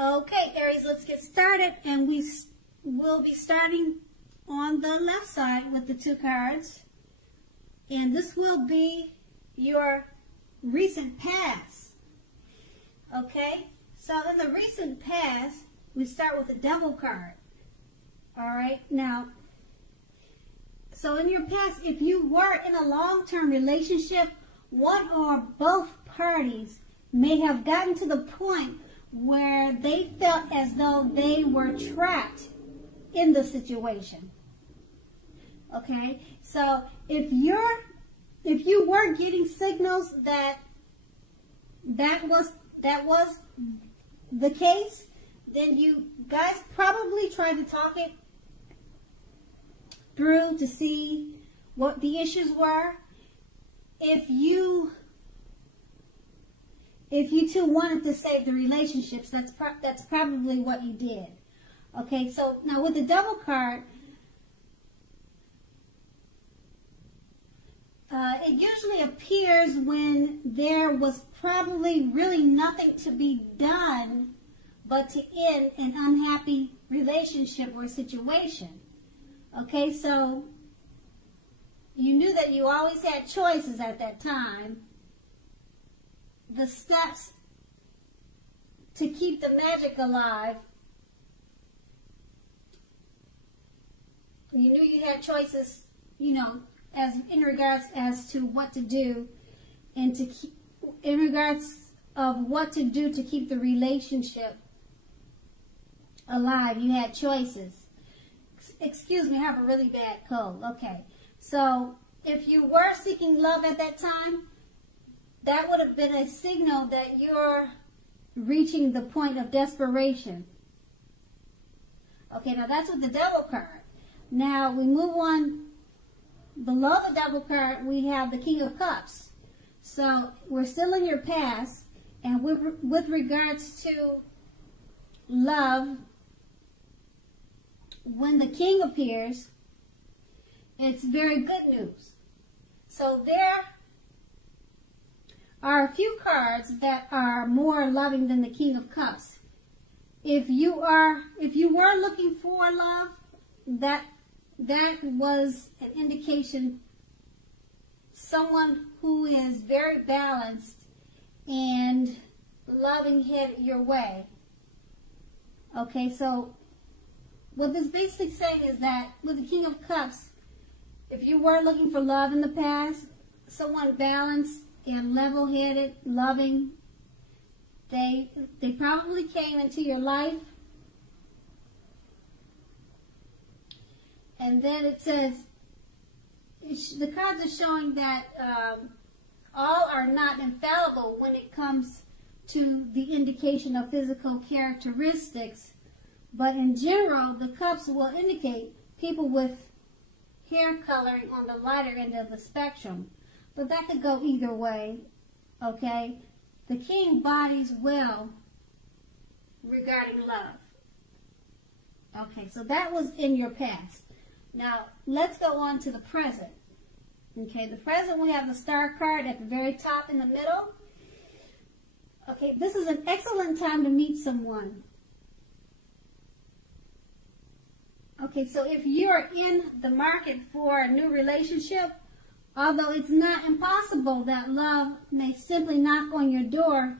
Okay, Aries, let's get started, and we will be starting on the left side with the two cards, and this will be your recent past. Okay, so in the recent past, we start with the Devil card. All right, now, so in your past, if you were in a long-term relationship, one or both parties may have gotten to the point where they felt as though they were trapped in the situation. Okay, so if you were getting signals that was the case, then you guys probably tried to talk it through to see what the issues were. If you two wanted to save the relationships, that's probably what you did. Okay, so now with the Devil card, it usually appears when there was probably really nothing to be done but to end an unhappy relationship or situation. Okay, so you knew that you always had choices at that time. The steps to keep the magic alive, you knew you had choices, you know, as in regards as to what to do, and to keep, in regards of what to do to keep the relationship alive. You had choices. Excuse me, I have a really bad cold. Okay, so if you were seeking love at that time, that would have been a signal that you're reaching the point of desperation. Okay, now that's with the Devil card. Now we move on. Below the Devil card, we have the King of Cups. So we're still in your past, and with regards to love, when the King appears, it's very good news. So there are a few cards that are more loving than the King of Cups. If you were looking for love, that was an indication someone who is very balanced and loving headed your way. Okay, so what this basically saying is that with the King of Cups, if you were looking for love in the past, someone balanced and level-headed, loving, they probably came into your life. And then it says, the cards are showing that all are not infallible when it comes to the indication of physical characteristics. But in general, the cups will indicate people with hair coloring on the lighter end of the spectrum. But that could go either way, okay? The King bodies well regarding love. Okay, so that was in your past. Now, let's go on to the present. Okay, the present, we have the Star card at the very top in the middle. Okay, this is an excellent time to meet someone. Okay, so if you're in the market for a new relationship, although it's not impossible that love may simply knock on your door,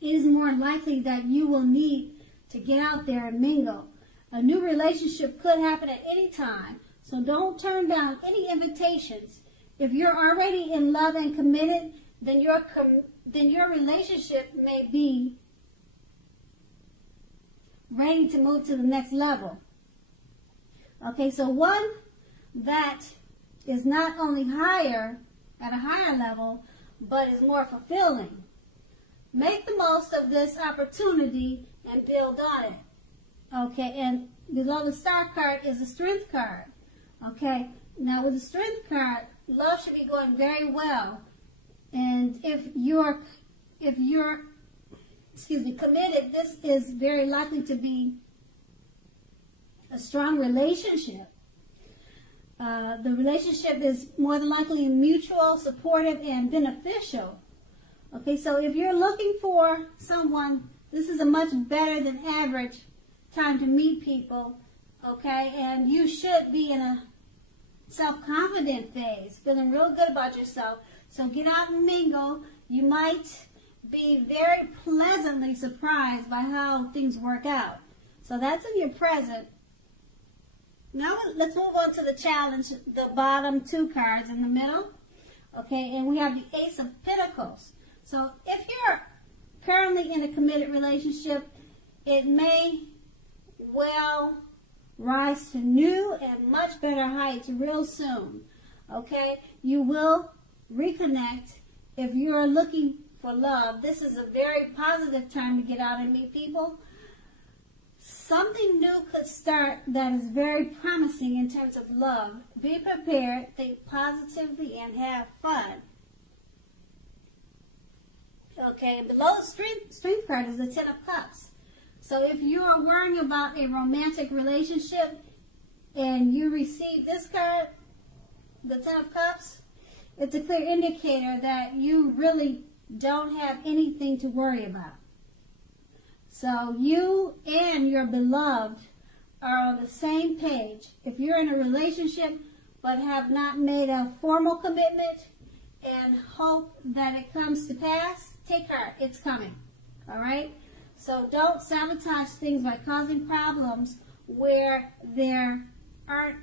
it is more likely that you will need to get out there and mingle. A new relationship could happen at any time, so don't turn down any invitations. If you're already in love and committed, then your relationship may be ready to move to the next level. Okay, so one that is not only higher, at a higher level, but is more fulfilling. Make the most of this opportunity and build on it. Okay, and below the Star card is the Strength card. Okay, now with the Strength card, love should be going very well. And if you're committed, this is very likely to be a strong relationship. The relationship is more than likely mutual, supportive, and beneficial. Okay, so if you're looking for someone This is a much better than average time to meet people, okay? And you should be in a self-confident phase, feeling real good about yourself. So get out and mingle. You might be very pleasantly surprised by how things work out. So that's in your present. Now let's move on to the challenge, the bottom two cards in the middle. Okay, and we have the Ace of Pentacles. So if you're currently in a committed relationship, it may well rise to new and much better heights real soon. Okay, you will reconnect if you're looking for love. This is a very positive time to get out and meet people. Something new could start that is very promising in terms of love. Be prepared, think positively, and have fun. Okay, below the strength card is the Ten of Cups. So if you are worrying about a romantic relationship and you receive this card, the Ten of Cups, it's a clear indicator that you really don't have anything to worry about. So you and your beloved are on the same page. If you're in a relationship but have not made a formal commitment and hope that it comes to pass, take heart, it's coming. All right? So don't sabotage things by causing problems where there aren't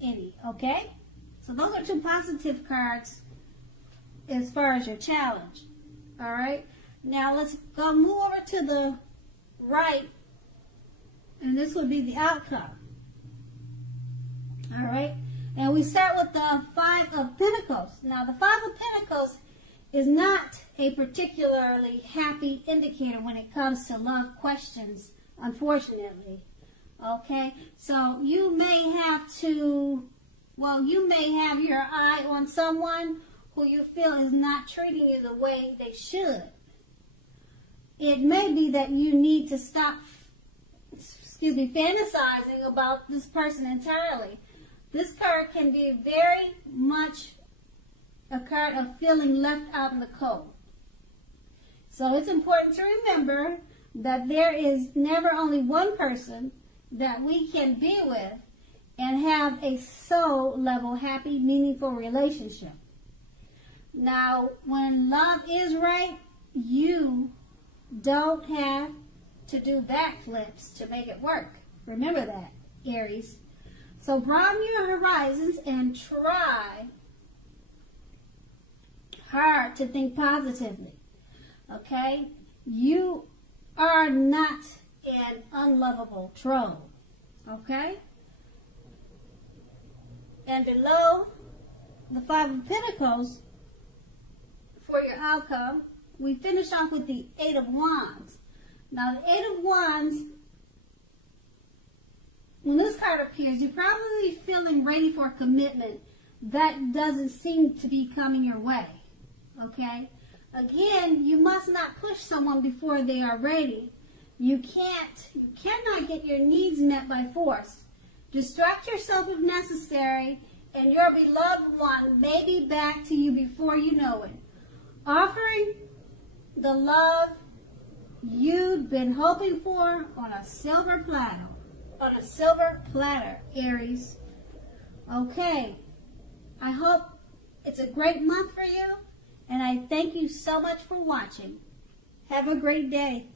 any, okay? So those are two positive cards as far as your challenge. All right? Now let's go move over to the right, and this would be the outcome. All right? And we start with the Five of Pentacles. Now the Five of Pentacles is not a particularly happy indicator when it comes to love questions, unfortunately. Okay? So you may have to, well, you may have your eye on someone who you feel is not treating you the way they should. It may be that you need to stop, fantasizing about this person entirely. This card can be very much a card of feeling left out in the cold. So it's important to remember that there is never only one person that we can be with and have a soul level, happy, meaningful relationship. Now, when love is right, you don't have to do backflips to make it work. Remember that, Aries. So broaden your horizons and try hard to think positively. Okay? You are not an unlovable troll. Okay? And below the Five of Pentacles, for your outcome, we finish off with the Eight of Wands. Now, the Eight of Wands, when this card appears, you're probably feeling ready for a commitment that doesn't seem to be coming your way. Okay? Again, you must not push someone before they are ready. You cannot get your needs met by force. Distract yourself if necessary, and your beloved one may be back to you before you know it. Offering the love you've been hoping for on a silver platter. On a silver platter, Aries. Okay. I hope it's a great month for you, and I thank you so much for watching. Have a great day.